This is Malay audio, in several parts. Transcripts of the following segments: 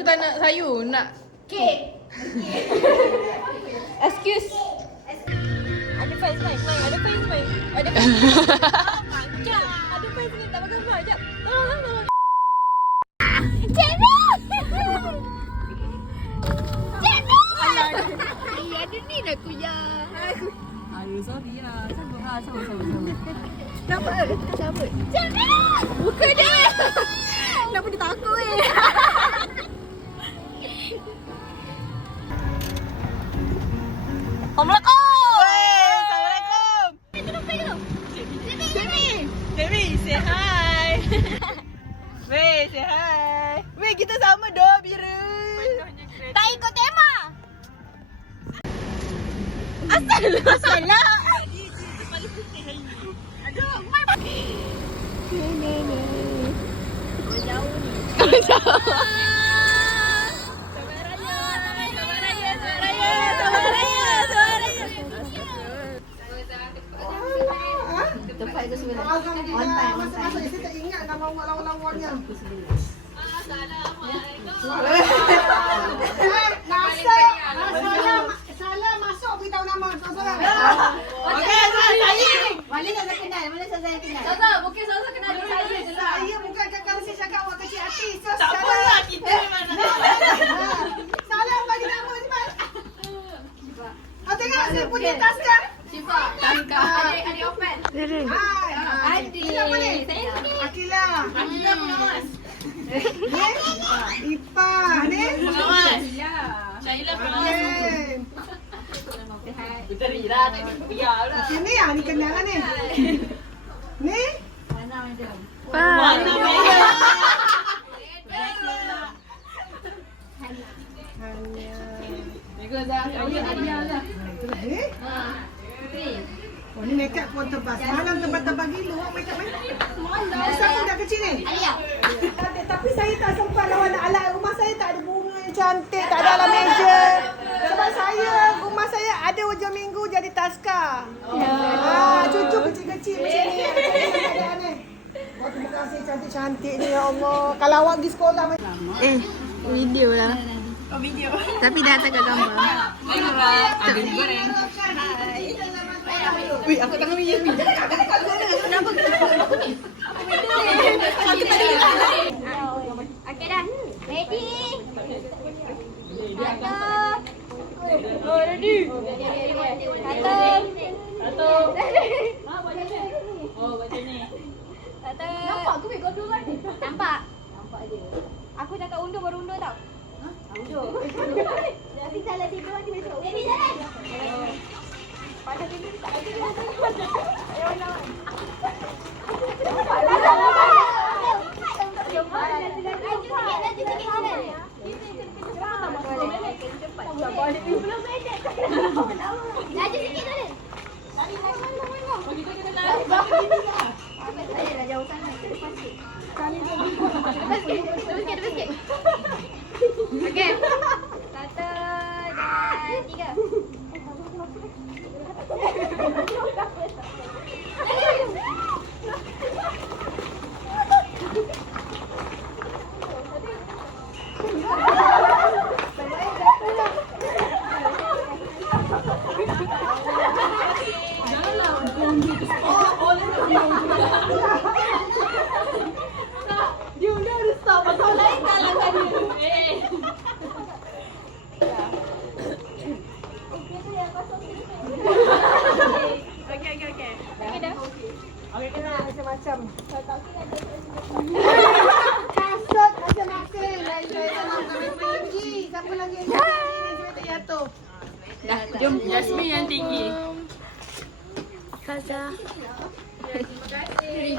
aku tak nak sayur, nak Kek. excuse. Ada faiz main. Ada faiz main. Ada faiz ni tak pakai faiz. Sekejap. Tolong. Cikgu! Cikgu! Ada ni nak kuya. Aduh, sorry lah. Sama. Cabut. Cikgu! Buka dia. Kenapa dia takut Assalamualaikum. Assalamualaikum. Jamie, say hi. Weh, say hi. Weh, kita sama doh biru. Tak ikut tema. Asal lah. Tempat itu sebenarnya on time. Masa saya tak ingat nama lawan-lawannya. Salah masuk beritahu nama seorang. Okey, saya. Mana saya kenal? Zaza, mungkin Zaza kenal dia saya je lah. Saya bukan kalau saya cakap awak kecil hati. So Tak apalah, kita memang salah bagi nama cepat. Tengok saya punya taska. Syifa, adik Open. Hai. Adik. Siapa ni? Saya sini. Akila. Akila pengawas. Ni Ipa ni. pengawas. Syahila pengawas. Puteri lah, tak biarlah. Sini ni kenal ni. Ni Mana Megan? Oh ni makeup pun tebas. Malam tebas-tebas gila awak makeup ni. Siapa budak kecil ni? Alia. Tapi saya tak sempat lawan alat rumah saya tak ada bunga yang cantik, tak ada alat meja. Sebab rumah saya ada hujung minggu jadi taska. Cucu kecil-kecil macam ni. Keadaan ni. Oh, terima kasih cantik-cantik ni ya Allah. Kalau awak pergi sekolah Video lah. Oh, video. Tapi dah tak gambar. Ada goreng. Wih, aku tangan ni. Kenapa? Okey dah. Ready? Oh, ready. Satu. Oh, macam ni. Satu. Nampak aku ambil gondol kan? Nampak. Aku cakap undur baru undur tau. Undur. Tapi salah tidur nanti besok. Baby jalan. Pada tidur tak ada. Ayo lawan. Laju sikit tu. Dah jauh sangat. Terus sikit. Okey. Satu, dua, tiga. dia udah stop. Pasal lain kalah tadi. Okey. Okey dah. Okey kena macam-macam. Kasut macam-macam. Lain saya nak tinggi. Siapa lagi yang tinggi? Tak jatuh. Jom Jasmine yang tinggi. Kaza.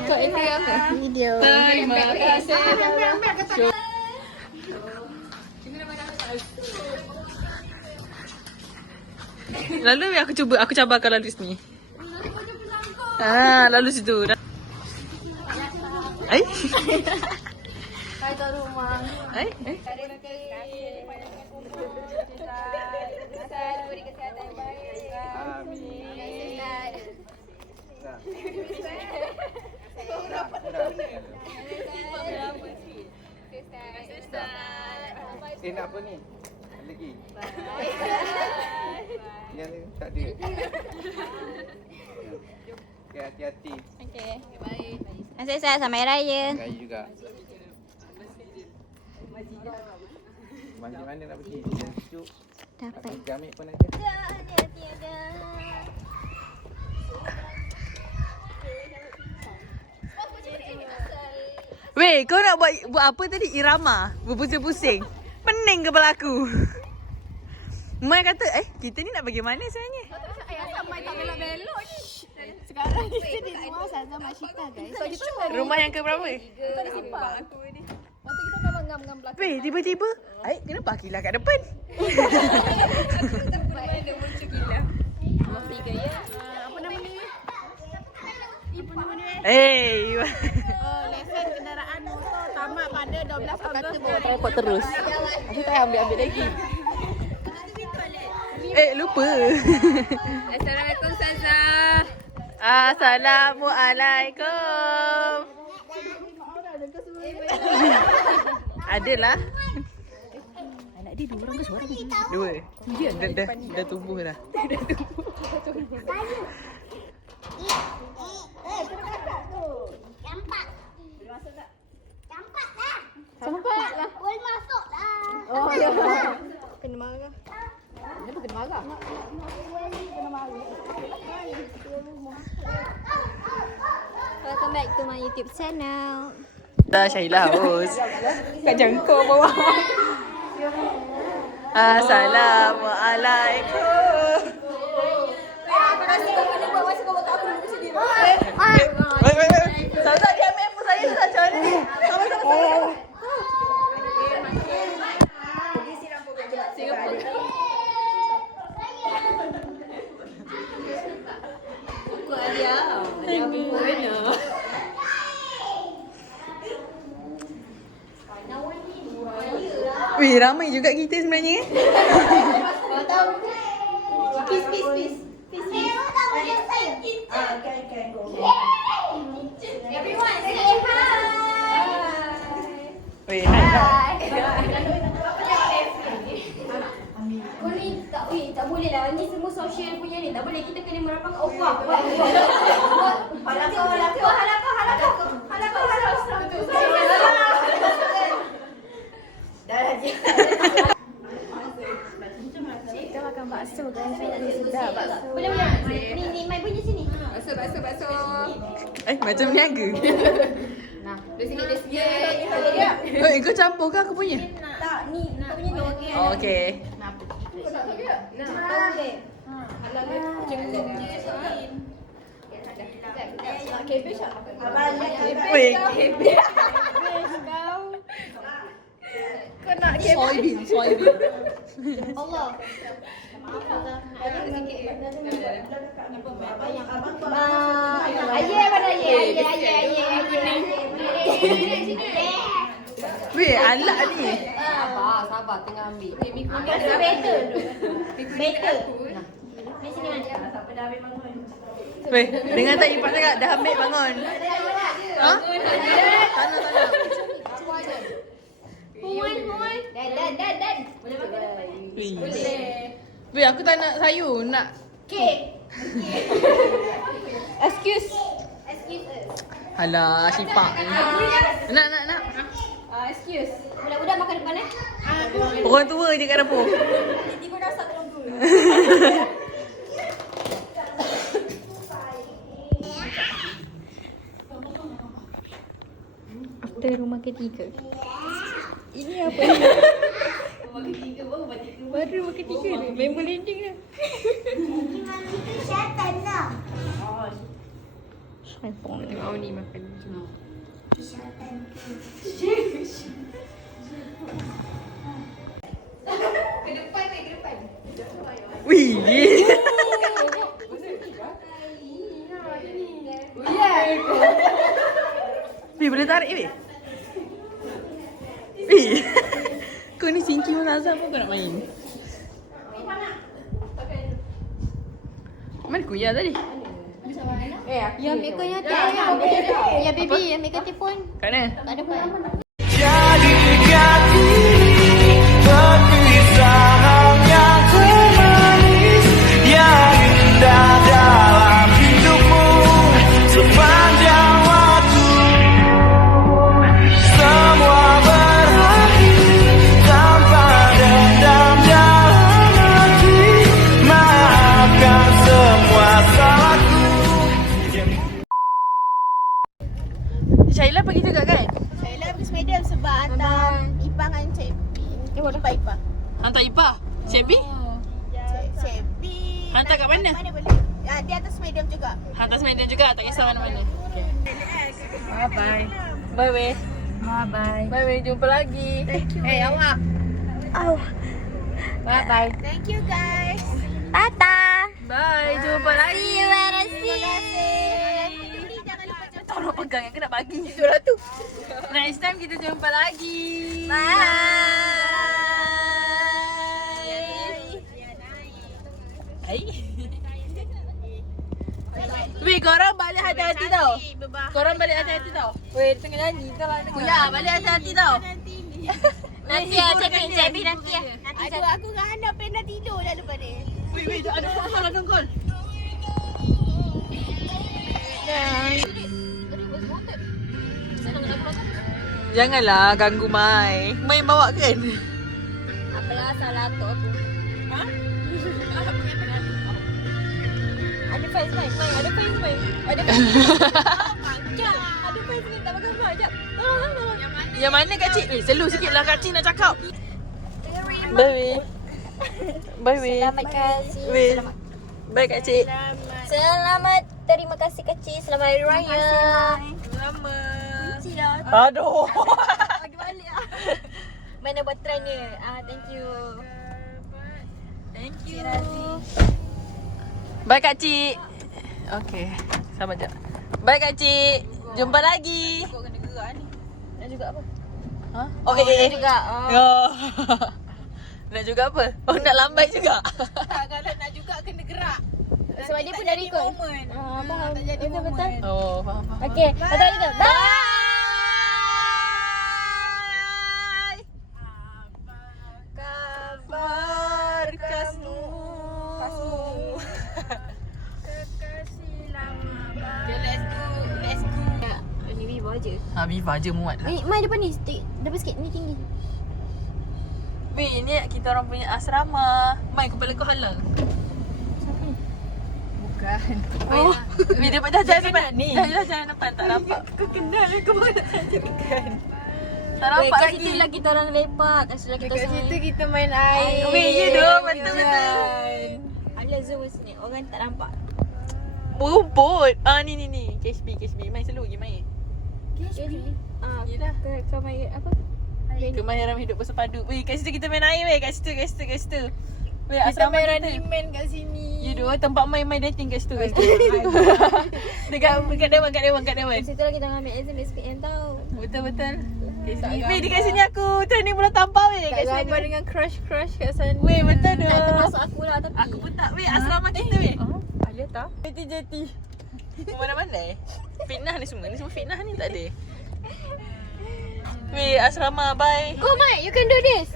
Kau ini apa? Video. Terima kasih. Ambil kata. Lalu aku cabarkan lalu sini. Lalu situ. Ai. Hai ke rumah. Ai. Beri kesihatan yang baik. Amin. Berapa nak apa ni? Ada lagi? Yang ni tak ada. Okay, hati-hati. Okey. Baik. Sihat-sihat sampai raya. Raya juga. Masjid mana nak pergi? Yang sejuk. Dapat. Jamik pun ada. Hati-hati ada. Weh, kau nak buat apa tadi? Irama? Berpusing-pusing. Pening kepala aku. Mai kata, kita ni nak pergi mana sebenarnya? Sekarang kita di rumah Saza Mashita guys. So kita Rumah yang ke berapa? kita ada simpang. Waktu kita memang ngam-ngam belakang. Weh, tiba-tiba, kenapa Akilah kat depan? Ada muncul gila. Tiga ya. Apa nama ni? Ibu nama ni. Lesen kenderaan motor tamat pada 12 Ogos. Kata bawa teleport terus. Aku tak ambil lagi. Lupa. Assalamualaikum Saza. Assalamualaikum. Adalah. Anak dia 2 orang ke seorang? 2. Dah tumbuh dah. Campak lah. Boleh masuk lah. Oh ya. Kena marah. Kenapa kena marah? Welcome back to my YouTube channel. Dah Syailah host. Kat jangkau bawah. Assalamualaikum. Saza dia ambil apa saya tu macam mana ni? Sama-sama. Wih, ramai juga kita sebenarnya. Peace. Everyone say hi. Wih, hai. Kau ni tak boleh lah. Ni semua social punya ni. Tak boleh, kita kena merapat. Oh, wah. Halakau. Dah je. Kita makan bakso guys. Sedap bakso. Boleh. Ni mai punya sini. Bakso. Macam niaga. Nah, dari sini. Kau campur ke aku punya? Tak, ni kau punya ni. Oh, okey. Weh, Kau nak soybean. Allah. Ayah mana ayah. Weh, alak ni. Sabar tengah ambil. Better. Ni sini mana? Weh, dengar tak Ipak cakap dah ambil bangun. Ha? Tanah. Puan. Dan. Boleh makan? Weh, aku tak nak sayur, nak Kek. excuse. Alah, Syipak. Nak. Excuse. Budak-budak makan depan Orang tua je kat dapur. Tiba dah satu orang dulu. After rumah ketiga. Ini apa ni? Rumah ketiga baru rumah ketiga ni. Main berlinding dah. Ini mami tu syaitan lah. Syaitan. Tengok ni makan. Syaitan. Ke depan. Wih. Weh, boleh tarik weh? Weh. Kau ni singki Mas Azam pun kau nak main. Mana kuya tadi? Ya, ambil kau yang tak. Ya, baby, ambil kau telefon. Kat mana? Tak ada pun. Jadikan diri Syaila pergi juga kan? Syaila pergi Smedam sebab hantar Ipah dengan Cik Ipah. Hantar Ipah. Cik B? Cik B. Hantar kat mana? Mana boleh? Dia atas Smedam juga. Hantar Medan juga, tak kisah mana-mana. Okay. Bye-bye. Bye-bye. Bye-bye. Bye-bye, jumpa lagi. Awak. Bye-bye. Thank you guys. Bye, jumpa lagi. Terima kasih. Jangan lupa jumpa. Tolong pegang yang kena bagi. Itulah tu. Next time kita jumpa lagi. Bye. Weh, korang balik hati-hati tau. Korang balik hati-hati tau. Weh, dia tengah nyanyi. Ya, balik hati-hati tau. Nanti ya, Cik B nanti ya. Aduh, aku dengan Hana pernah tidur dah lepas ni. Weh, ada kongkol, ada kongkol. Janganlah ganggu Mai. Mai bawa kan? Apalah salah tu aku. Ha? Ada faiz Mai. Ada faiz Mai. Ada faiz. Ada faiz ni tak pakai Mai. Jap. Tolong. Yang mana Kak Cik? Selu sikit lah Kak Cik nak cakap. Bye. Bye. Selamat kasih. Weh. Bye Kak Cik. Selamat. Terima kasih kecil. Selamat Hari Raya. Selamat. Kunci dah. Aduh. Bagi balik ah. Mana buat trend ni? Thank you. Thank you. Bye Kak Cik. Okay. Sama je. Bye Kak Cik. Jumpa lagi. Kau kena gerak ni. Nak juga apa? Ha? Okay. Juga. Oh. Nak juga apa? Oh, nak lambai juga. Tak, kalau nak juga kena gerak. Sebab dia pun dah record. Faham. Betul. Oh, faham. Okey, betul juga. Bye. Kabar kasmu. Let's go. Ni Viva je. Ha, Viva je muat lah. Ni mai depan ni dapat sikit ni tinggi. Weh, ni kita orang punya asrama. Mai, kepala kau halang. Siapa ni? Bukan. Oh. Weh, dia dah jalan depan ni. Dah jalan depan, tak nampak. Kau kenal lah, kau nak tunjukkan. Tak nampak Kat lagi. situ lah kita orang lepak. Kat situ lah kita Situ kita main air. Weh, ya doh, betul-betul. Ala zoom sini. Orang tak nampak. Berumput. Ah, ni. KSB. Mai selalu pergi main. Yelah. Kau main apa? Kemahiran hidup bersepadu. Weh, kat situ kita main air weh. Kat situ. Weh, Kita asrama main kita. Running Man kat sini. Ya doh, tempat main dating kat situ. Dekat Dewan. Situ lah kita ambil exam SPM tau. Betul. Weh, dekat sini aku training bola tampar weh. Tak Kat sini. gambar dengan crush kat sana. Weh, betul doh. Tak termasuk aku lah tapi. Aku pun tak. Weh, asrama kita weh. Ada tak? Jati. Mana-mana fitnah ni semua. Ni semua fitnah ni tak ada. Weh, asrama bye. Go Mai, you can do this.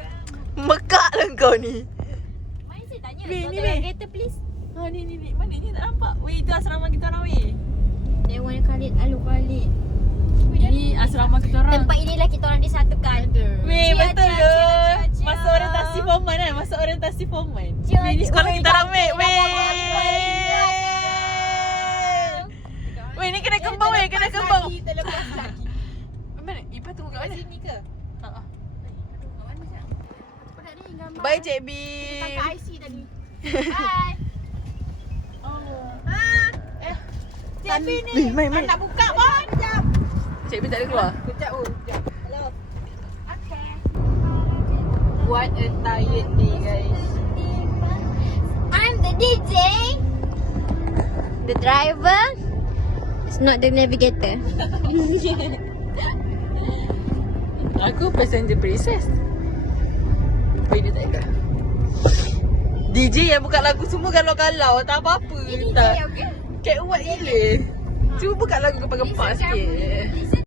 Mekak lah kau ni. Mai saya tanya. Weh, ni, tolong weh. kereta please. Ha ni. Mana ni tak nampak. Weh, itu asrama kita orang weh. Dewan Khalid, Alu Khalid. Ni asrama kita orang. Tempat inilah kita orang disatukan. Weh, Cia, betul cia, ke? cia, cia. Masa orientasi form 1 kan? Masa orientasi form 1. Cia, Weh, ni cia. sekolah Weh, kita orang weh. bangkit dah, Weh, ni kena kembang weh, kena kembang. Terlepas lagi. Mana? Ipah tunggu kat mana? Sini ke? Ha. Aku nak ni gambar. Bye Cik B. Pakai IC tadi. Bye. Cik B ni. Mai. Nak buka pun. Sekejap. Cik B tak ada keluar. Kejap kejap. Hello. Okay. What a tired day guys. I'm the DJ. The driver. It's not the navigator. Aku passenger princess. Weh, dia tak ada. DJ yang buka lagu semua galau-galau. Tak apa-apa. Ini Tak. DJ okay? Cat White gila. Cuba buka lagu gempak-gempak sikit.